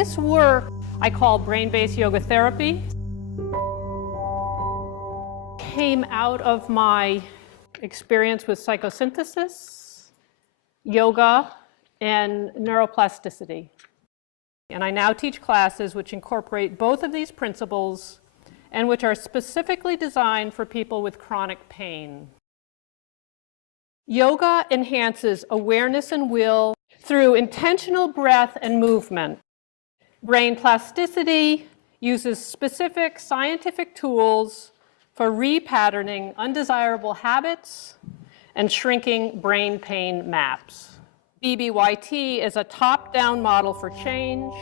this work I call brain-based yoga therapy. Came out of my experience with psychosynthesis, yoga, and neuroplasticity. And I now teach classes which incorporate both of these principles and which are specifically designed for people with chronic pain. Yoga enhances awareness and will through intentional breath and movement. Brain plasticity uses specific scientific tools for repatterning undesirable habits and shrinking brain pain maps. BBYT is a top-down model for change.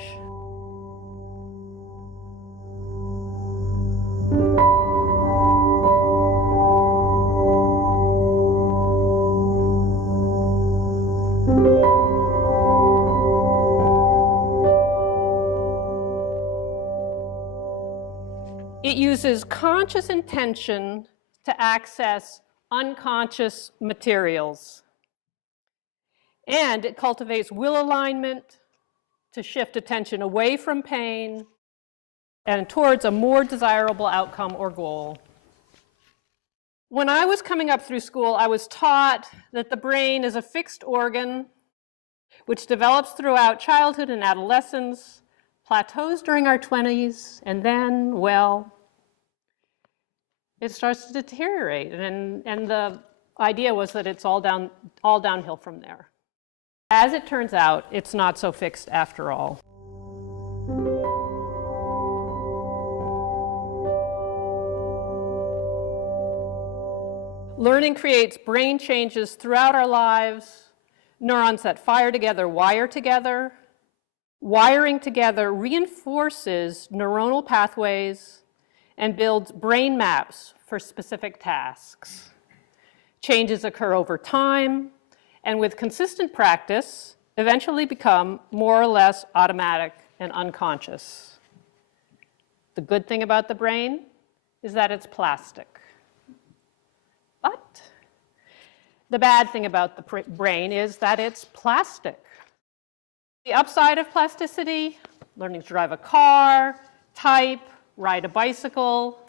It uses conscious intention to access unconscious materials. And it cultivates will alignment to shift attention away from pain and towards a more desirable outcome or goal. When I was coming up through school, I was taught that the brain is a fixed organ which develops throughout childhood and adolescence, plateaus during our 20s, and then, well, it starts to deteriorate. And the idea was that it's all downhill from there. As it turns out, it's not so fixed after all. Learning creates brain changes throughout our lives. Neurons that fire together wire together. Wiring together reinforces neuronal pathways and builds brain maps for specific tasks. Changes occur over time, and with consistent practice, eventually become more or less automatic and unconscious. The good thing about the brain is that it's plastic. But the bad thing about the brain is that it's plastic. The upside of plasticity, learning to drive a car, type, ride a bicycle.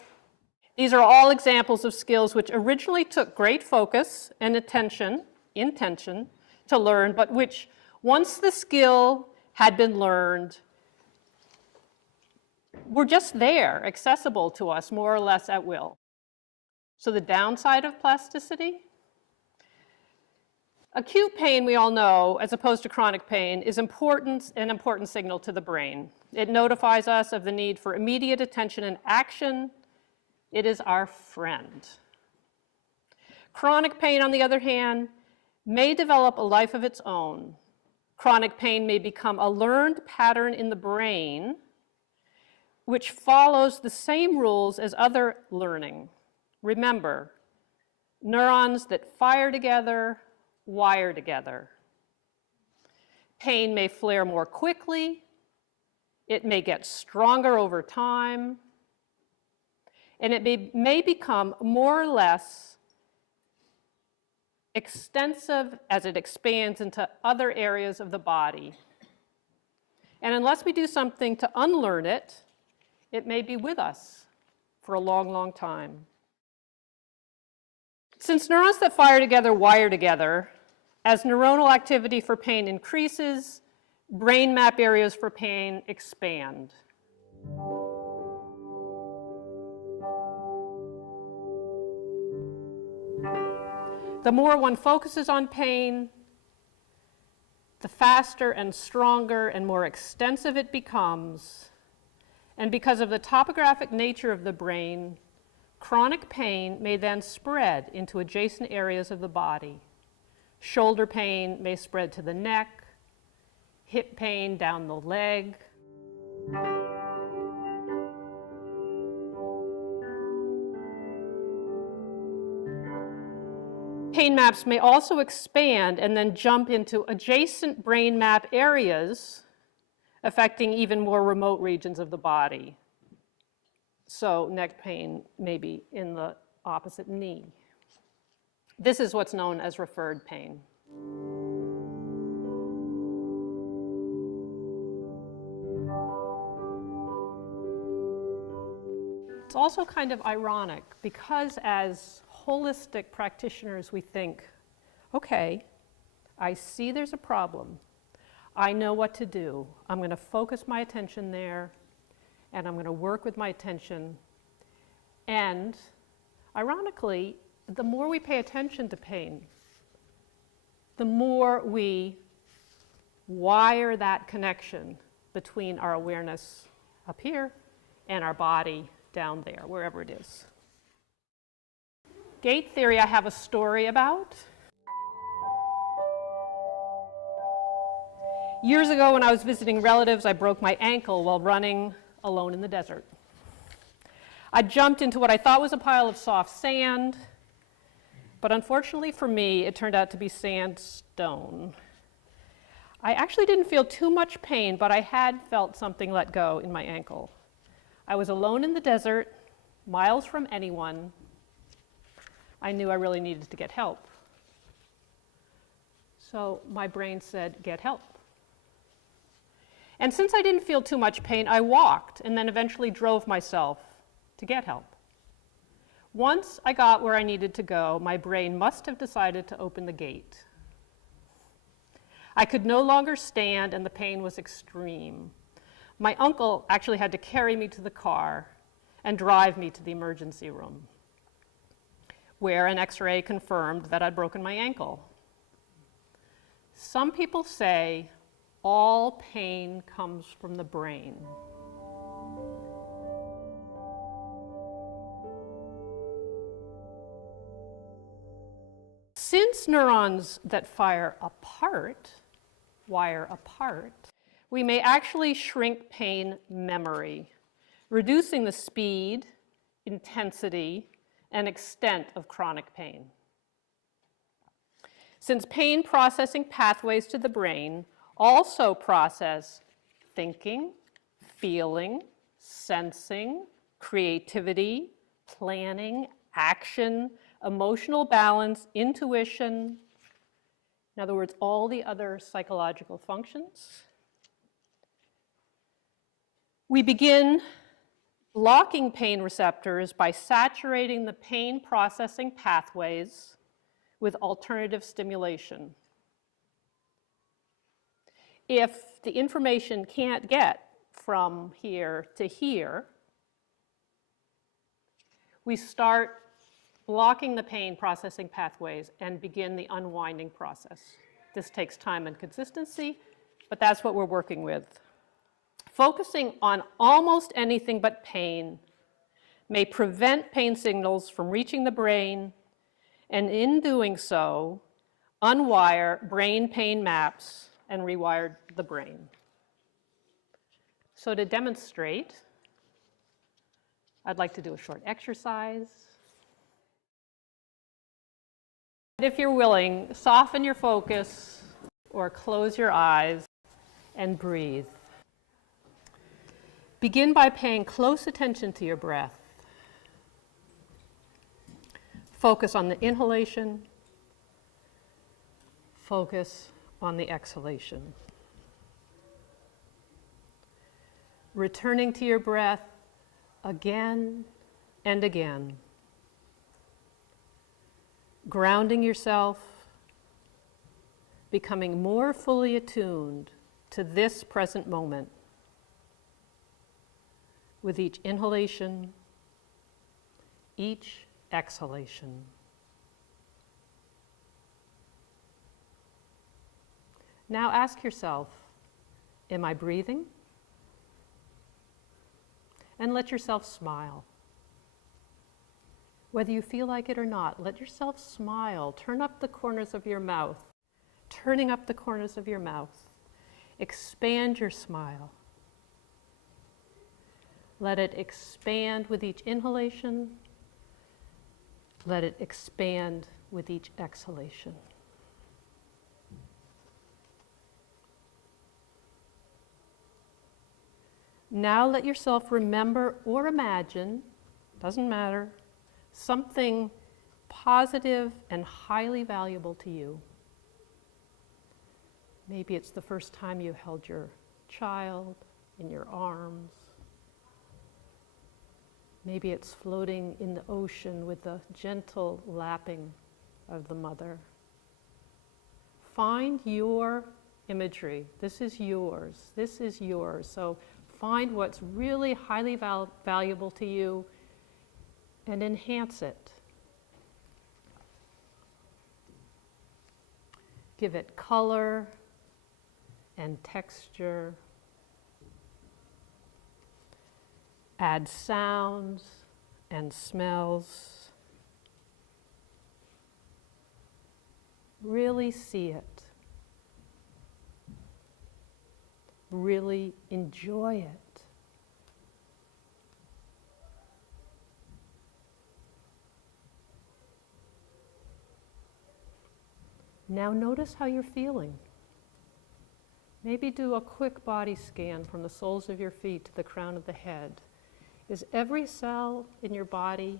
These are all examples of skills which originally took great focus and intention to learn, but which, once the skill had been learned, were just there, accessible to us more or less at will. So the downside of plasticity? Acute pain, we all know, as opposed to chronic pain, is an important signal to the brain. It notifies us of the need for immediate attention and action. It is our friend. Chronic pain, on the other hand, may develop a life of its own. Chronic pain may become a learned pattern in the brain which follows the same rules as other learning. Remember, neurons that fire together wire together. Pain may flare more quickly. It may get stronger over time. And it may become more or less extensive as it expands into other areas of the body. And unless we do something to unlearn it, it may be with us for a long, long time. Since neurons that fire together wire together, as neuronal activity for pain increases, brain map areas for pain expand. The more one focuses on pain, the faster and stronger and more extensive it becomes. And because of the topographic nature of the brain, chronic pain may then spread into adjacent areas of the body. Shoulder pain may spread to the neck, hip pain down the leg. Pain maps may also expand and then jump into adjacent brain map areas, affecting even more remote regions of the body. So neck pain may be in the opposite knee. This is what's known as referred pain. It's also kind of ironic because as holistic practitioners we think, okay, I see there's a problem. I know what to do. I'm going to focus my attention there and I'm going to work with my attention. And ironically, the more we pay attention to pain, the more we wire that connection between our awareness up here and our body down there, wherever it is. Gate theory I have a story about. Years ago when I was visiting relatives, I broke my ankle while running alone in the desert. I jumped into what I thought was a pile of soft sand, but unfortunately for me, it turned out to be sandstone. I actually didn't feel too much pain, but I had felt something let go in my ankle. I was alone in the desert, miles from anyone. I knew I really needed to get help. So my brain said, get help. And since I didn't feel too much pain, I walked and then eventually drove myself to get help. Once I got where I needed to go, my brain must have decided to open the gate. I could no longer stand and the pain was extreme. My uncle actually had to carry me to the car and drive me to the emergency room, where an X-ray confirmed that I'd broken my ankle. Some people say all pain comes from the brain. Since neurons that wire apart, we may actually shrink pain memory, reducing the speed, intensity, and extent of chronic pain. Since pain processing pathways to the brain also process thinking, feeling, sensing, creativity, planning, action, emotional balance, intuition, in other words, all the other psychological functions, we begin blocking pain receptors by saturating the pain processing pathways with alternative stimulation. If the information can't get from here to here, we start blocking the pain processing pathways and begin the unwinding process. This takes time and consistency, but that's what we're working with. Focusing on almost anything but pain may prevent pain signals from reaching the brain, and in doing so, unwire brain pain maps and rewire the brain. So to demonstrate, I'd like to do a short exercise. If you're willing, soften your focus or close your eyes and breathe. Begin by paying close attention to your breath. Focus on the inhalation. Focus on the exhalation. Returning to your breath again and again. Grounding yourself, becoming more fully attuned to this present moment with each inhalation, each exhalation. Now ask yourself, am I breathing? And let yourself smile. Whether you feel like it or not, let yourself smile. Turn up the corners of your mouth. Turning up the corners of your mouth. Expand your smile. Let it expand with each inhalation. Let it expand with each exhalation. Now let yourself remember or imagine, doesn't matter, something positive and highly valuable to you. Maybe it's the first time you held your child in your arms. Maybe it's floating in the ocean with the gentle lapping of the mother. Find your imagery. This is yours. This is yours. So find what's really highly valuable to you and enhance it. Give it color and texture. Add sounds and smells. Really see it. Really enjoy it. Now notice how you're feeling. Maybe do a quick body scan from the soles of your feet to the crown of the head. Is every cell in your body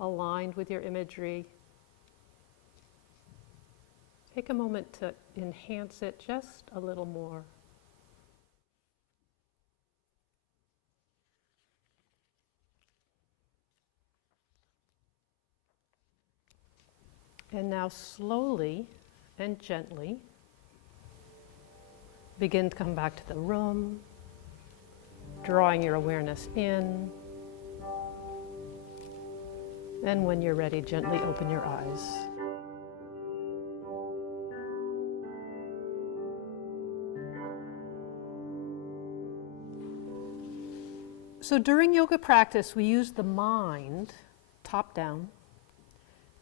aligned with your imagery? Take a moment to enhance it just a little more. And now slowly and gently begin to come back to the room, drawing your awareness in. And when you're ready, gently open your eyes. So during yoga practice, we use the mind, top down,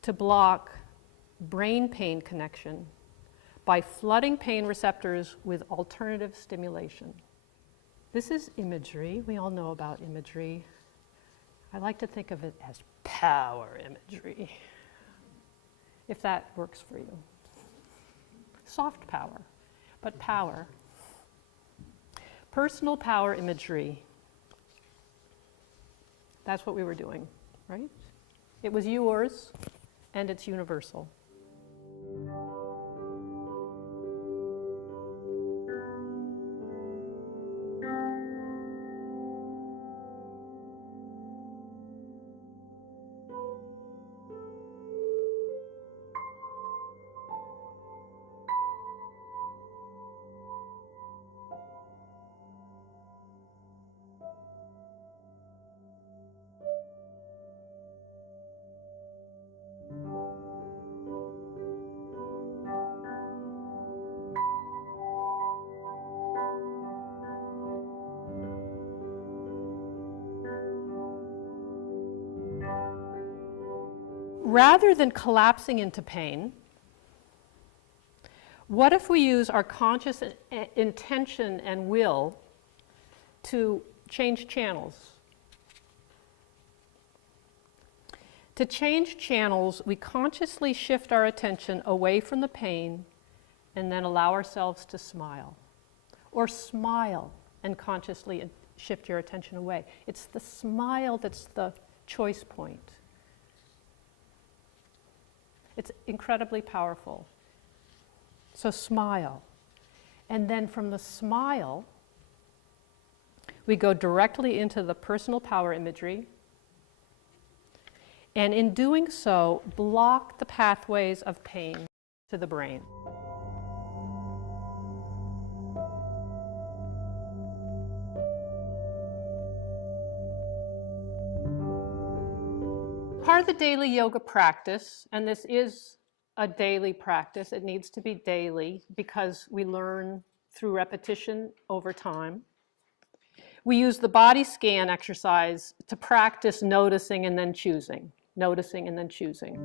to block brain pain connection by flooding pain receptors with alternative stimulation. This is imagery. We all know about imagery. I like to think of it as power imagery, if that works for you. Soft power, but power. Personal power imagery. That's what we were doing, right? It was yours, and it's universal. Rather than collapsing into pain, what if we use our conscious intention and will to change channels? To change channels, we consciously shift our attention away from the pain and then allow ourselves to smile. Or smile and consciously shift your attention away. It's the smile that's the choice point. It's incredibly powerful. So smile. And then from the smile, we go directly into the personal power imagery. And in doing so, block the pathways of pain to the brain. Part of the daily yoga practice, and this is a daily practice, it needs to be daily because we learn through repetition over time. We use the body scan exercise to practice noticing and then choosing, noticing and then choosing.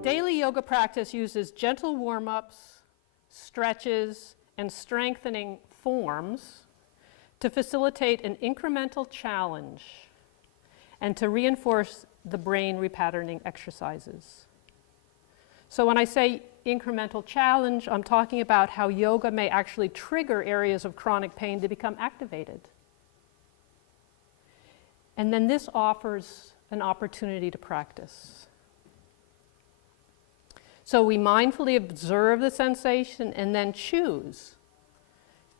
Daily yoga practice uses gentle warm-ups, stretches, and strengthening forms to facilitate an incremental challenge and to reinforce the brain repatterning exercises. So when I say incremental challenge, I'm talking about how yoga may actually trigger areas of chronic pain to become activated. And then this offers an opportunity to practice. So we mindfully observe the sensation and then choose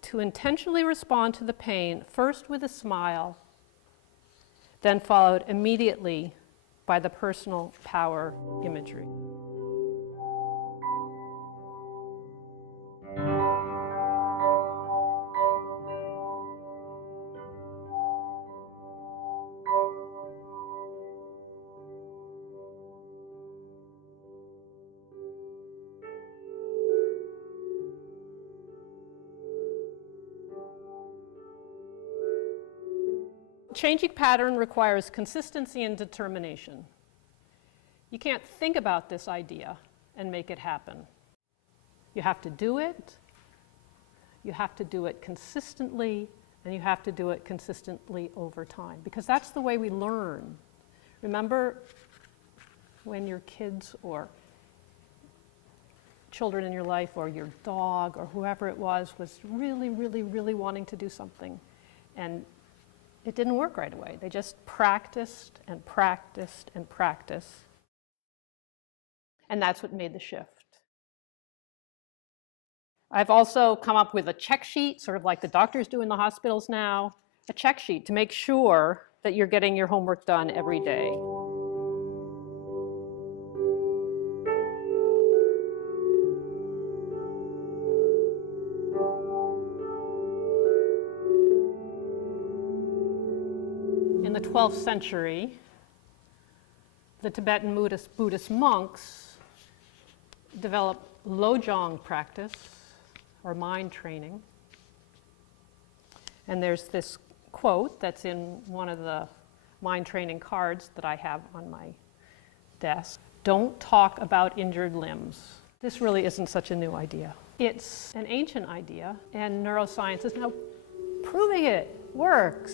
to intentionally respond to the pain, first with a smile, then followed immediately by the personal power imagery. Changing pattern requires consistency and determination. You can't think about this idea and make it happen. You have to do it, you have to do it consistently, and you have to do it consistently over time, because that's the way we learn. Remember when your kids or children in your life or your dog or whoever it was really, really, really wanting to do something, and it didn't work right away. They just practiced and practiced and practiced. And that's what made the shift. I've also come up with a check sheet, sort of like the doctors do in the hospitals now, a check sheet to make sure that you're getting your homework done every day. In the 12th century, the Tibetan Buddhist monks developed Lojong practice, or mind training. And there's this quote that's in one of the mind training cards that I have on my desk. Don't talk about injured limbs. This really isn't such a new idea. It's an ancient idea, and neuroscience is now proving it works.